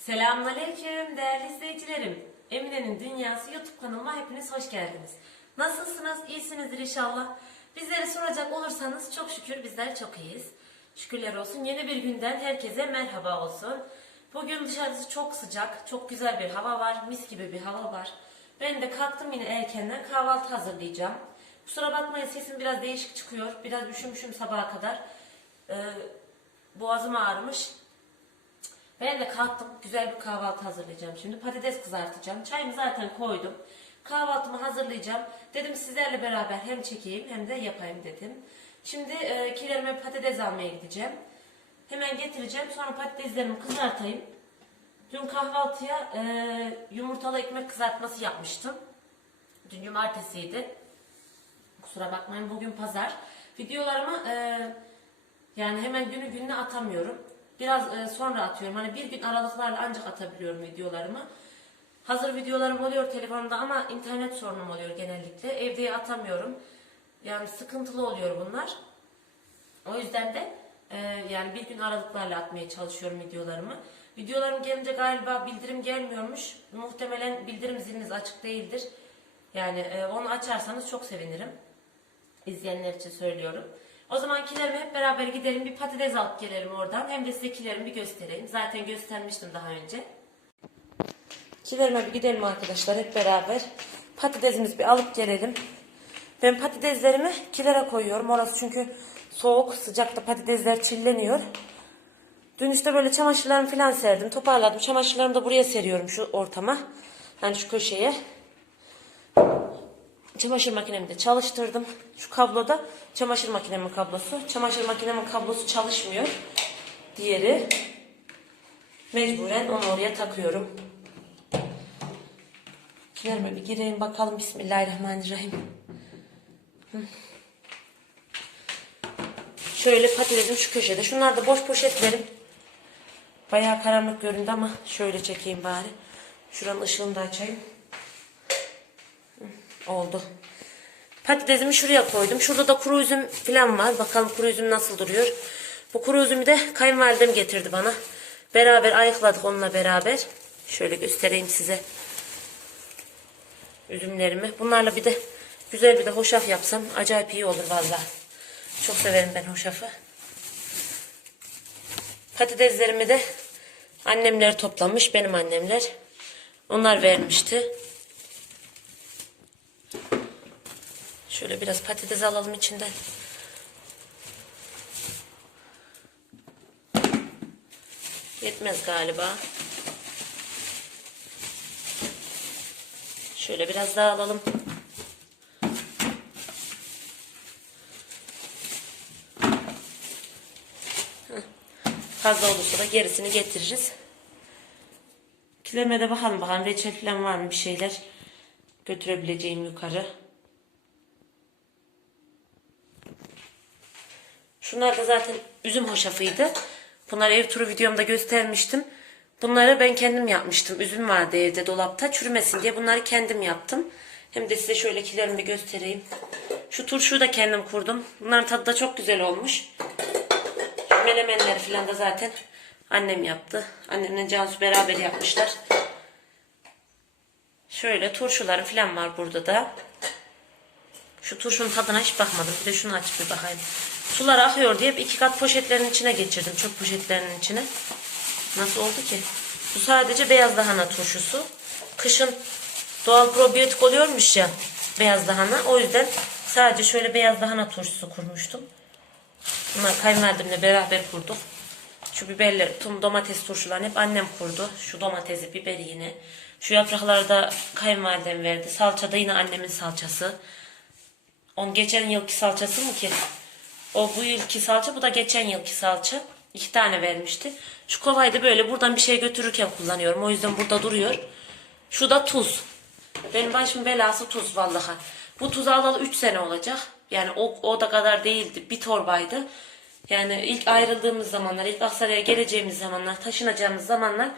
Selamünaleyküm değerli izleyicilerim. Emine'nin Dünyası YouTube kanalıma hepiniz hoş geldiniz. Nasılsınız? İyisinizdir inşallah. Bizleri soracak olursanız çok şükür bizler çok iyiyiz. Şükürler olsun. Yeni bir günden herkese merhaba olsun. Bugün dışarısı çok sıcak, çok güzel bir hava var, mis gibi bir hava var. Ben de kalktım yine erkenden kahvaltı hazırlayacağım. Kusura bakmayın sesim biraz değişik çıkıyor. Biraz üşümüşüm sabaha kadar. Ee, boğazım ağrımış. Ben de kalktım. Güzel bir kahvaltı hazırlayacağım. Şimdi patates kızartacağım. Çayımı zaten koydum. Kahvaltımı hazırlayacağım. Dedim sizlerle beraber hem çekeyim hem de yapayım dedim. Şimdi e, kilerime patates almaya gideceğim. Hemen getireceğim. Sonra patateslerimi kızartayım. Dün kahvaltıya e, yumurtalı ekmek kızartması yapmıştım. Dün cumartesiydi. Kusura bakmayın bugün pazar. Videolarımı e, yani hemen günü gününe atamıyorum. Biraz e, sonra atıyorum. Hani bir gün aralıklarla ancak atabiliyorum videolarımı. Hazır videolarım oluyor telefonumda ama internet sorunum oluyor genellikle. Evde atamıyorum. Yani sıkıntılı oluyor bunlar. O yüzden de e, yani bir gün aralıklarla atmaya çalışıyorum videolarımı. Videolarım gelince galiba bildirim gelmiyormuş. Muhtemelen bildirim ziliniz açık değildir. Yani e, onu açarsanız çok sevinirim. İzleyenler için söylüyorum. O zaman kilerime hep beraber gidelim bir patates alıp gelelim oradan. Hem de size kilerimi bir göstereyim. Zaten göstermiştim daha önce. Kilerime bir gidelim arkadaşlar hep beraber. Patatesimizi bir alıp gelelim. Ben patateslerimi kilere koyuyorum. Orası çünkü soğuk, sıcakta patatesler çilleniyor. Dün işte böyle çamaşırlarımı falan serdim. Toparladım. Çamaşırlarımı da buraya seriyorum şu ortama. Yani şu köşeye. Çamaşır makinemi de çalıştırdım. Şu kabloda çamaşır makinemin kablosu. Çamaşır makinemin kablosu çalışmıyor. Diğeri mecburen onu oraya takıyorum. Kilerime bir gireyim bakalım. Bismillahirrahmanirrahim. Şöyle patatesim şu köşede. Şunlar da boş poşetlerim. Bayağı karanlık göründü ama şöyle çekeyim bari. Şuranın ışığını da açayım. Oldu. Patatesimi şuraya koydum. Şurada da kuru üzüm falan var. Bakalım kuru üzüm nasıl duruyor. Bu kuru üzümü de kayınvalidem getirdi bana. Beraber ayıkladık onunla beraber. Şöyle göstereyim size. Üzümlerimi. Bunlarla bir de güzel bir de hoşaf yapsam acayip iyi olur vallahi. Çok severim ben hoşafı. Patateslerimi de annemler toplamış. Benim annemler. Onlar vermişti. Şöyle biraz patates alalım içinden. Yetmez galiba. Şöyle biraz daha alalım. Fazla olursa da gerisini getiririz. Kilerime de bakalım bakalım reçel falan var mı bir şeyler götürebileceğim yukarı. Şunlar da zaten üzüm hoşafıydı. Bunları ev turu videomda göstermiştim. Bunları ben kendim yapmıştım. Üzüm vardı evde dolapta çürümesin diye bunları kendim yaptım. Hem de size şöyle kilerimi göstereyim. Şu turşuyu da kendim kurdum. Bunların tadı da çok güzel olmuş. Şu menemenleri falan da zaten annem yaptı. Annemle Cansu beraber yapmışlar. Şöyle turşuları falan var burada da. Şu turşunun tadına hiç bakmadım. Bir de şunu açıp bir bakayım. Sular akıyor diye iki kat poşetlerin içine geçirdim. Çöp poşetlerinin içine. Nasıl oldu ki? Bu sadece beyaz lahana turşusu. Kışın doğal probiyotik oluyormuş ya beyaz lahana. O yüzden sadece şöyle beyaz lahana turşusu kurmuştum. Bunlar kayınvalidemle beraber kurduk. Şu biberler, tüm domates turşularını hep annem kurdu. Şu domatesi, biberi yine. Şu yaprakları da kayınvalidem verdi. Salça da yine annemin salçası. On geçen yılki salçası mı ki? O bu yılki salça, bu da geçen yılki salça. İki tane vermişti. Şu kovayı da böyle buradan bir şey götürürken kullanıyorum. O yüzden burada duruyor. Şu da tuz. Benim başım belası tuz vallahi. Bu tuz alalı 3 sene olacak. Yani o, o da kadar değildi. Bir torbaydı. Yani ilk ayrıldığımız zamanlar, ilk Aksaray'a geleceğimiz zamanlar, taşınacağımız zamanlar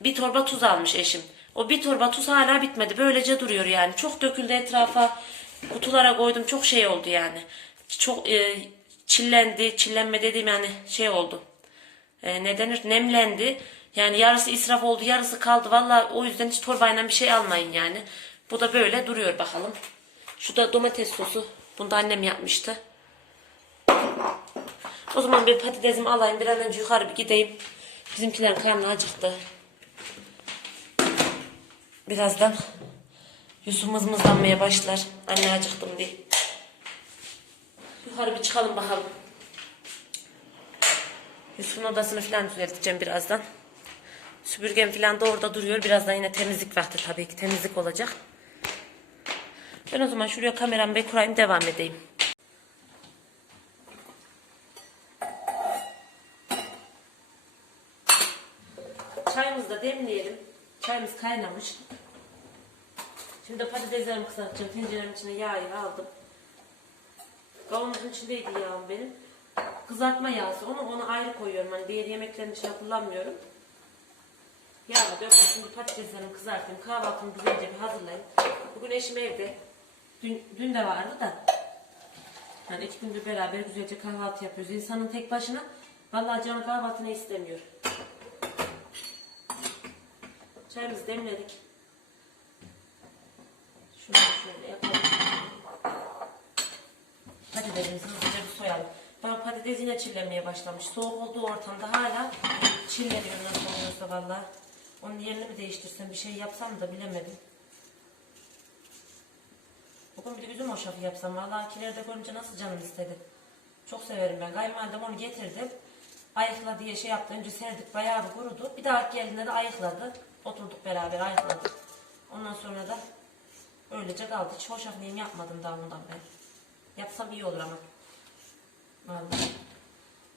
bir torba tuz almış eşim. O bir torba tuz hala bitmedi. Böylece duruyor yani. Çok döküldü etrafa. Kutulara koydum. Çok şey oldu yani. Çok e, çillendi. Çillenme dediğim yani şey oldu. E, ne denir? Nemlendi. Yani yarısı israf oldu, yarısı kaldı. Vallahi o yüzden hiç torbayla bir şey almayın yani. Bu da böyle duruyor bakalım. Şu da domates sosu. Bunu da annem yapmıştı. O zaman bir patatesimi alayım. Bir an önce yukarı bir gideyim. Bizimkilerin karnı acıktı. Birazdan Yusuf mızmızlanmaya başlar. Anne acıktım diye. Yukarı bir çıkalım bakalım. Yusuf'un odasını falan düzelteceğim birazdan. Süpürgem falan da orada duruyor. Birazdan yine temizlik vakti tabii ki temizlik olacak. Ben o zaman şuraya kameramı bir kurayım devam edeyim. Çayımızı da demleyelim. Çayımız kaynamış. Şimdi patateslerimi kızartacağım. Tencerenin içine yağı aldım. Kavanozun içindeydi yağım benim. Kızartma yağısı. Onu onu ayrı koyuyorum. Hani diğer yemeklerin içine kullanmıyorum. Yağla döktüm. Şimdi patateslerimi kızartayım. Kahvaltımı güzelce bir hazırlayayım. Bugün eşim evde. Dün, dün de vardı da. Yani iki gündür beraber güzelce kahvaltı yapıyoruz. İnsanın tek başına vallahi canı kahvaltını istemiyor. Çayımızı demledik. Şunu şöyle yapalım. Patatesimizi hızlıca bir soyalım. Bak patates yine çillenmeye başlamış. Soğuk olduğu ortamda hala çilleniyor nasıl oluyorsa valla. Onun yerini mi değiştirsem bir şey yapsam da bilemedim. Bugün bir de üzüm hoşafı yapsam. Valla kilerde görünce nasıl canım istedi. Çok severim ben. Kayınvalidem onu getirdi. Ayıkla diye şey yaptı. Önce serdik bayağı bir kurudu. Bir daha geldiğinde de ayıkladı. Oturduk beraber ayıkladık. Ondan sonra da öylece kaldı. Hiç hoşaf yapmadım daha ondan ben. Yapsam iyi olur ama. Vallahi.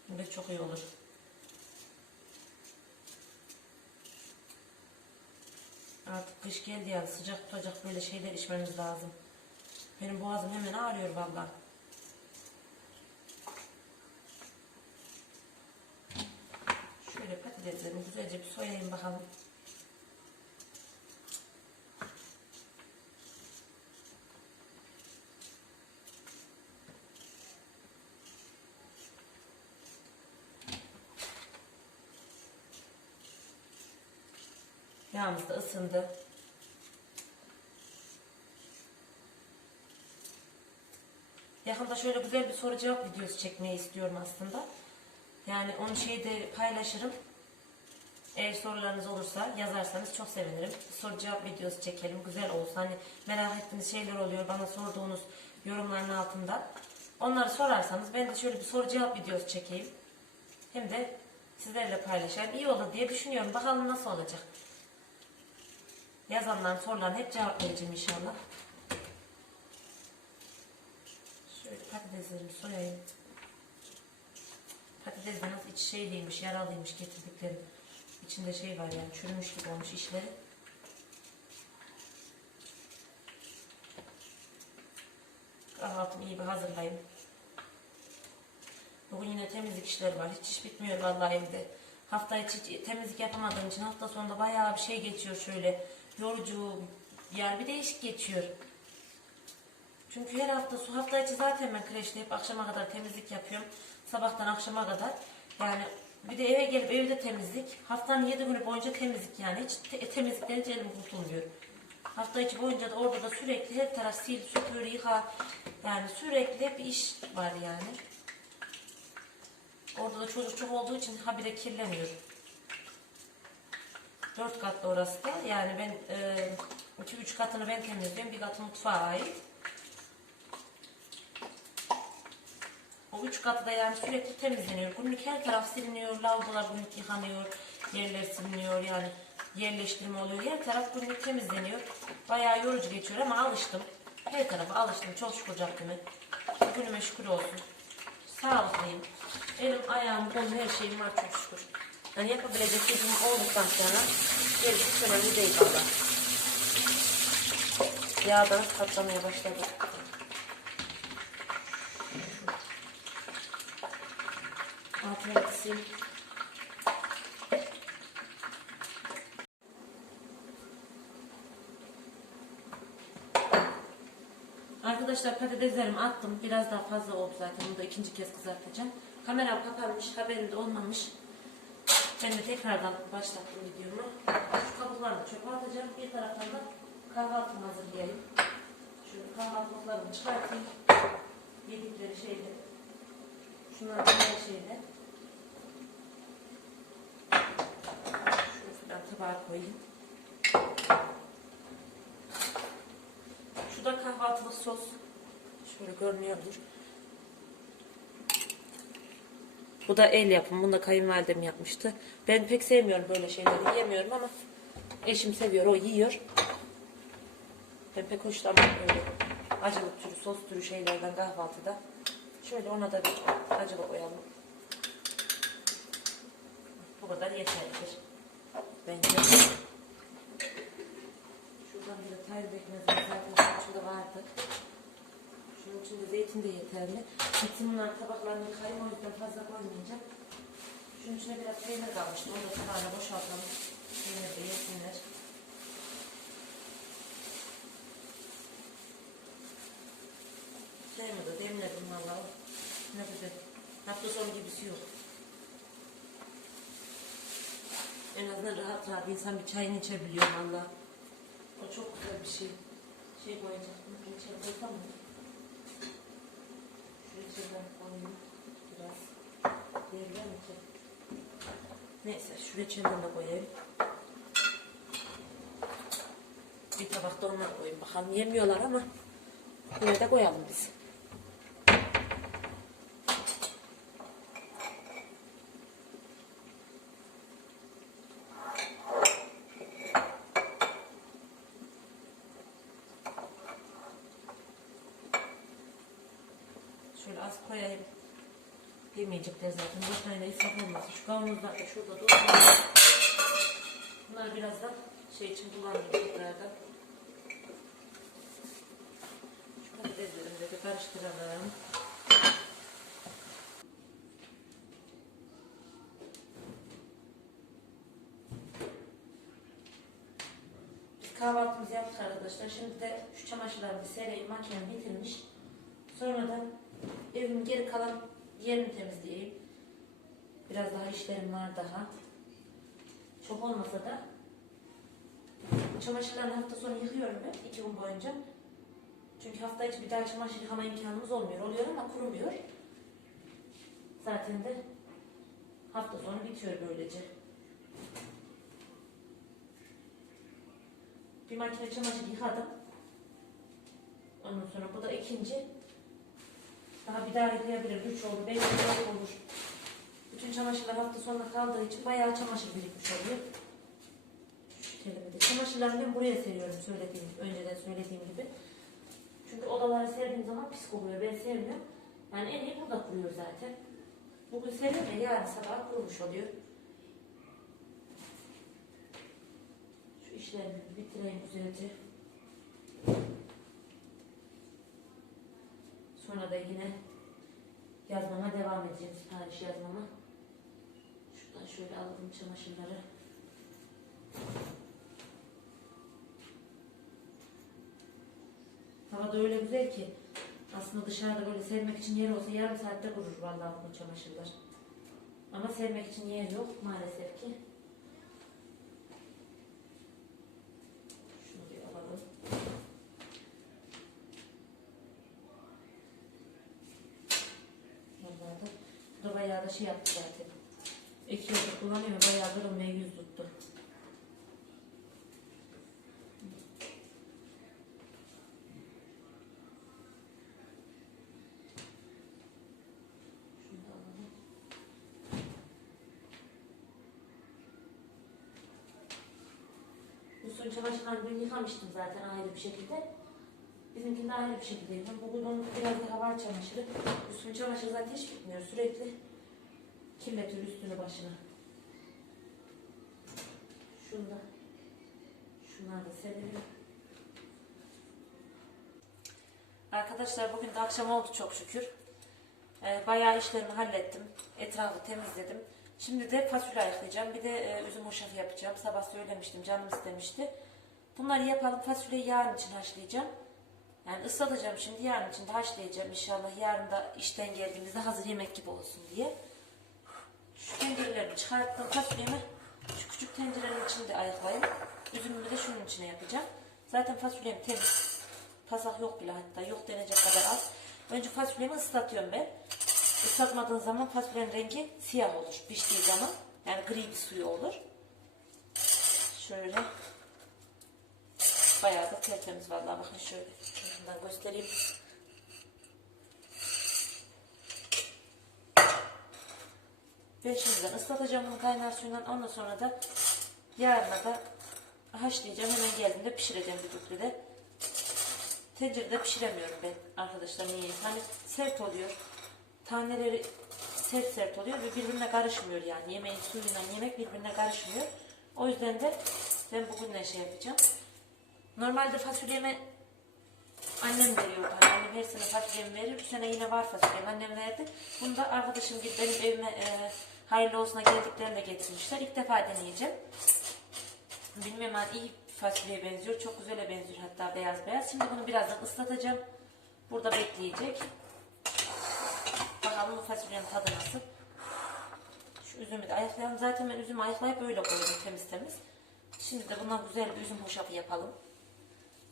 Şimdi çok iyi olur. Artık kış geldi yani sıcak tutacak böyle şeyler içmemiz lazım. Benim boğazım hemen ağrıyor vallahi. Şöyle patateslerimi güzelce bir soyayım bakalım. Yağımız da ısındı. Yakında şöyle güzel bir soru cevap videosu çekmeyi istiyorum aslında. Yani onu şeyde paylaşırım. Eğer sorularınız olursa yazarsanız çok sevinirim. Soru cevap videosu çekelim. Güzel olsun. Hani merak ettiğiniz şeyler oluyor bana sorduğunuz yorumların altında. Onları sorarsanız ben de şöyle bir soru cevap videosu çekeyim. Hem de sizlerle paylaşayım. İyi olur diye düşünüyorum. Bakalım nasıl olacak. Yazanların sorularına hep cevap vereceğim inşallah. Şöyle patateslerimi soyayım. Patates de nasıl içi şeyliymiş, yaralıymış getirdiklerim. İçinde şey var yani çürümüş gibi olmuş işleri. Kahvaltımı iyi bir hazırlayayım. Bugün yine temizlik işleri var. Hiç iş bitmiyor vallahi evde. Hafta içi temizlik yapamadığım için hafta sonunda bayağı bir şey geçiyor şöyle. Yorucu, yani bir değişik geçiyor. Çünkü her hafta su hafta içi zaten ben kreşte hep akşama kadar temizlik yapıyorum. Sabahtan akşama kadar. Yani bir de eve gelip evde temizlik. Haftanın yedi günü boyunca temizlik yani. Hiç te- temizlikten hiç elim kurtulmuyor. Hafta içi boyunca da orada da sürekli her taraf sil, süpür, yıka. Yani sürekli bir iş var yani. Orada da çocuk çok olduğu için habire kirleniyor. Dört katlı orası da. Yani ben e, iki üç katını ben temizliyorum. Bir katı mutfağa ait. O üç katı da yani sürekli temizleniyor. Günlük her taraf siliniyor. Lavabolar günlük yıkanıyor. Yerler siliniyor yani. Yerleştirme oluyor. Her taraf günlük temizleniyor. Bayağı yorucu geçiyor ama alıştım. Her tarafa alıştım. Çok şükür Rabbime. Günüme şükür olsun. Sağlıklıyım. Elim, ayağım, kolum, her şeyim var çok şükür. Yani yapabilecek gücüm olduktan sonra gerisi önemli değil valla. Yağdan patlamaya başladı. Altına kısayım. Arkadaşlar patateslerimi attım. Biraz daha fazla oldu zaten. Bunu da ikinci kez kızartacağım. Kameram kapanmış. Haberim de olmamış. Ben de tekrardan başlattım videomu. Şu kabuklarını çöpe atacağım. Bir taraftan da kahvaltımı hazırlayayım. Şöyle kahvaltılıklarımı çıkartayım. Yedikleri şeyde. Şunlar her şeyde. Şöyle falan tabağa koyayım. Şu da kahvaltılık sos. Şöyle görünüyordur. Bu da el yapımı. Bunu da kayınvalidem yapmıştı. Ben pek sevmiyorum böyle şeyleri. Yiyemiyorum ama eşim seviyor. O yiyor. Ben pek hoşlanmam öyle acılı türü, sos türü şeylerden kahvaltıda. Şöyle ona da bir acılı koyalım. Bu kadar yeterlidir. Bence. Şuradan bir de tayyip ekmezimiz zaten şurada vardı. Şunun içinde zeytin de yeterli. Bunlar tabaklarını yıkayayım o yüzden fazla koymayacağım. Şunun içine biraz peynir kalmıştı. Onu da tabağına boşaltalım. Peynir de yesinler. Sevmedi, demledim valla. Ne güzel. Hafta sonu gibisi yok. En azından rahat rahat insan bir çayını içebiliyor valla. O çok güzel bir şey. Şey koyacaktım. Reçel koysam mı? Reçelden koyayım. Biraz. Yerler mi ki? Neyse şu reçelden de koyayım. Bir tabakta onları koyayım. Bakalım yemiyorlar ama yine de koyalım biz. Şöyle az koyayım. Yemeyecekler zaten. Bir tane israf olmasın. Şu kavanozlar da şurada dursun. Bunlar birazdan şey için kullanırım tekrardan. Şu patateslerimi de karıştıralım. Kahvaltımızı yaptık arkadaşlar. Şimdi de şu çamaşırlarımı sereyim. Makinem bitirmiş. Sonradan evimin geri kalan yerini temizleyeyim. Biraz daha işlerim var daha. Çok olmasa da çamaşırlarını hafta sonu yıkıyorum ben iki gün boyunca. Çünkü hafta içi bir daha çamaşır yıkama imkanımız olmuyor. Oluyor ama kurumuyor. Zaten de hafta sonu bitiyor böylece. Bir makine çamaşır yıkadım. Ondan sonra bu da ikinci. Daha bir daha yıkayabilirim. Üç oldu, beş oldu, olur. Bütün çamaşırlar hafta sonuna kaldığı için bayağı çamaşır birikmiş oluyor. Kelimede. Çamaşırlarımı ben buraya seriyorum söylediğim, önceden söylediğim gibi. Çünkü odaları serdiğim zaman pis kokuyor. Ben sevmiyorum. Yani en iyi burada kuruyor zaten. Bugün seriyorum ya yarın sabah kurumuş oluyor. Şu işlerimi bitireyim güzelce. Sonra da yine yazmama devam edeceğim. Sipariş yazmama. Şuradan şöyle aldım çamaşırları. Hava da öyle güzel ki aslında dışarıda böyle sermek için yer olsa yarım saatte kurur vallahi bu çamaşırlar. Ama sermek için yer yok maalesef ki. Şunu bir alalım. Vallahi da, bu da bayağı da şey yaptı zaten. İki yıldır kullanıyorum bayağı durmaya yüz tuttu. Bu son çamaşırlarını dün yıkamıştım zaten ayrı bir şekilde. Bizimkini de ayrı bir şekilde yıkadım. Bugün onun biraz daha var çamaşırı. Üstün çamaşır zaten hiç bitmiyor. Sürekli kirletiyor üstünü başına. Şunu da şunları da serelim. Arkadaşlar bugün de akşam oldu çok şükür. Ee, bayağı işlerimi hallettim. Etrafı temizledim. Şimdi de fasulye ayıklayacağım. Bir de e, üzüm hoşafı yapacağım. Sabah söylemiştim. Canım istemişti. Bunları yapalım. Fasulyeyi yarın için haşlayacağım. Yani ıslatacağım şimdi. Yarın için de haşlayacağım inşallah. Yarın da işten geldiğimizde hazır yemek gibi olsun diye. Şu çıkarttım fasulyemi. Şu küçük tencerenin içinde ayıklayayım. Üzümümü de şunun içine yapacağım. Zaten fasulyem temiz. Pasak yok bile hatta. Yok denecek kadar az. Önce fasulyemi ıslatıyorum ben. Islatmadığın zaman fasulyenin rengi siyah olur. Piştiği zaman. Yani gri bir suyu olur. Şöyle. Bayağı da tertemiz vallahi bakın şöyle. Şundan göstereyim. Ben şimdiden ıslatacağım bunu kaynar suyla. Ondan sonra da yarına da haşlayacağım. Hemen geldiğinde pişireceğim düdüklüde. Tencerede pişiremiyorum ben arkadaşlar niye? Hani sert oluyor. Taneleri sert sert oluyor ve birbirine karışmıyor yani. Yemeğin suyuyla yemek birbirine karışmıyor. O yüzden de ben bugün ne şey yapacağım. Normalde fasulyeme annem veriyor. Hani annem her sene fasulyemi verir. Bu sene yine var fasulyem. Annem verdi. Bunu da arkadaşım gibi benim evime e, hayırlı olsuna geldiklerinde getirmişler. İlk defa deneyeceğim. Bilmiyorum hani iyi fasulyeye benziyor. Çok güzele benziyor hatta beyaz beyaz. Şimdi bunu birazdan ıslatacağım. Burada bekleyecek. Bakalım bu fasulyenin tadı nasıl. Şu üzümü de ayıklayalım. Zaten ben üzümü ayıklayıp öyle koydum temiz temiz. Şimdi de bundan güzel bir üzüm hoşafı yapalım.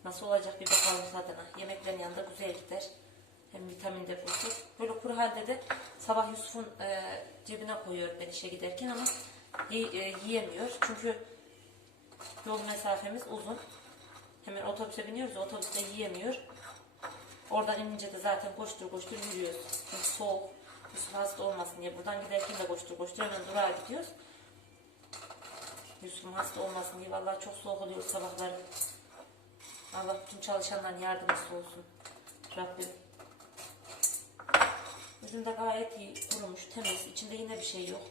Nasıl olacak bir bakalım tadına. Yemeklerin yanında güzel gider. Hem vitamin de bulur. Böyle kuru halde de sabah Yusuf'un e, cebine koyuyorum ben işe giderken ama e, yiyemiyor. Çünkü yol mesafemiz uzun. Hemen otobüse biniyoruz ya, otobüste yiyemiyor. Oradan inince de zaten koştur koştur yürüyoruz. Çünkü soğuk. Yusuf hasta olmasın diye. Buradan giderken de koştur koştur hemen durağa gidiyoruz. Yusuf'un hasta olmasın diye. Vallahi çok soğuk oluyor sabahları. Allah bütün çalışanların yardımcısı olsun. Rabbim. Üzüm de gayet iyi kurumuş, temiz. İçinde yine bir şey yok.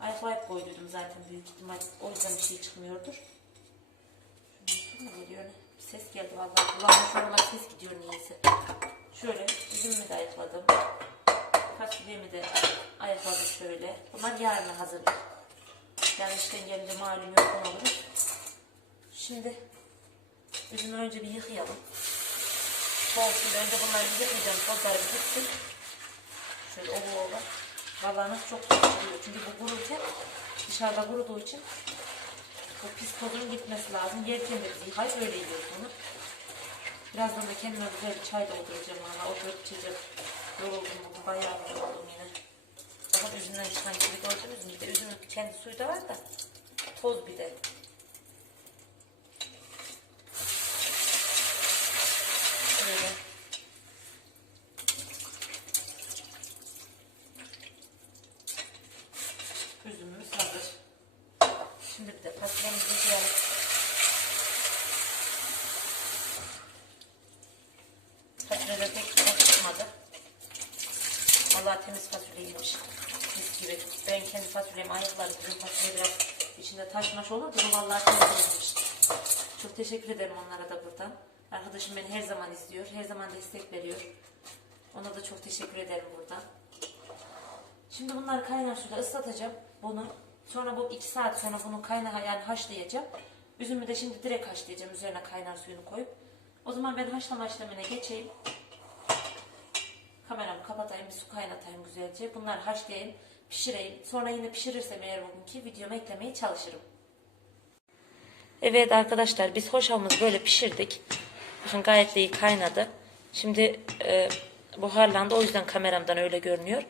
Ayıklayıp koyduydum zaten büyük ihtimal. O yüzden bir şey çıkmıyordur. Mu geliyor ne? Bir ses geldi vallahi. Kulağıma şuralar ses gidiyor niyeyse. Şöyle üzümümü de ayıkladım. Fasulyemi de ayıkladım şöyle. Bunlar yarına hazırlık. Yani işten gelince malum yok oluruz. Şimdi üzümü önce bir yıkayalım. Soğusun da önce bunları bir yıkayacağım. Tozları bir gitsin. Şöyle ova ova. Vallahi nasıl çok soğuk oluyor. Çünkü bu kururken dışarıda kuruduğu için o pis tozun gitmesi lazım. Yerken de biz yıkayıp öyle yiyoruz onu. Birazdan da kendime güzel bir çay dolduracağım. Valla oturup içeceğim. Yoruldum bugün. Bayağı bir yoruldum yine. Daha üzümden çıkan gibi gördünüz mü? Bir de üzümün kendi suyu da var da. Toz bir de. Böyle. Üzümümüz hazır. Şimdi bir de fasulyemizi yıkayalım. Fasulyeler pek hoş çıkmadı. Vallahi temiz fasulyeymiş. Mis gibi. Ben kendi fasulyemi ayıkladım. Bizim fasulye biraz içinde taş maş olur. Bu vallahi temizlenmiş. Çok teşekkür ederim onlara da buradan. Arkadaşım beni her zaman izliyor. Her zaman destek veriyor. Ona da çok teşekkür ederim buradan. Şimdi bunları kaynar suyla ıslatacağım. Bunu. Sonra bu iki saat sonra bunu kaynar yani haşlayacağım. Üzümü de şimdi direkt haşlayacağım. Üzerine kaynar suyunu koyup. O zaman ben haşlama işlemine geçeyim. Kameramı kapatayım, bir su kaynatayım güzelce. Bunları haşlayayım, pişireyim. Sonra yine pişirirsem eğer bugünkü videoma eklemeye çalışırım. Evet arkadaşlar biz hoşafımızı böyle pişirdik. Bakın gayet iyi kaynadı. Şimdi e, buharlandı o yüzden kameramdan öyle görünüyor.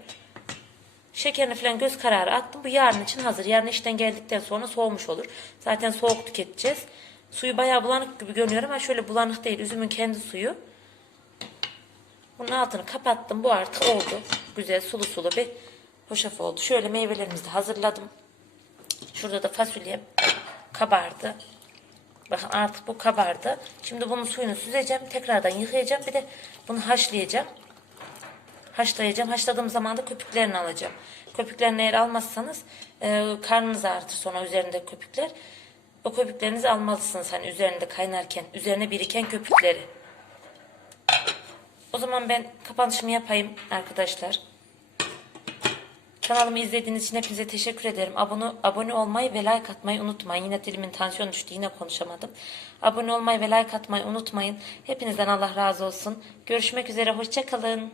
Şekerini falan göz kararı attım. Bu yarın için hazır. Yarın işten geldikten sonra soğumuş olur. Zaten soğuk tüketeceğiz. Suyu bayağı bulanık gibi görünüyor ama şöyle bulanık değil. Üzümün kendi suyu. Bunun altını kapattım. Bu artık oldu. Güzel sulu sulu bir hoşaf oldu. Şöyle meyvelerimizi de hazırladım. Şurada da fasulyem kabardı. Bakın artık bu kabardı. Şimdi bunun suyunu süzeceğim. Tekrardan yıkayacağım. Bir de bunu haşlayacağım. Haşlayacağım. Haşladığım zaman da köpüklerini alacağım. Köpüklerini eğer almazsanız e, karnınız ağrıtır sonra üzerinde köpükler. O köpüklerinizi almalısınız hani üzerinde kaynarken, üzerine biriken köpükleri. O zaman ben kapanışımı yapayım arkadaşlar. Kanalımı izlediğiniz için hepinize teşekkür ederim. Abone, abone olmayı ve like atmayı unutmayın. Yine dilimin tansiyonu düştü yine konuşamadım. Abone olmayı ve like atmayı unutmayın. Hepinizden Allah razı olsun. Görüşmek üzere hoşçakalın.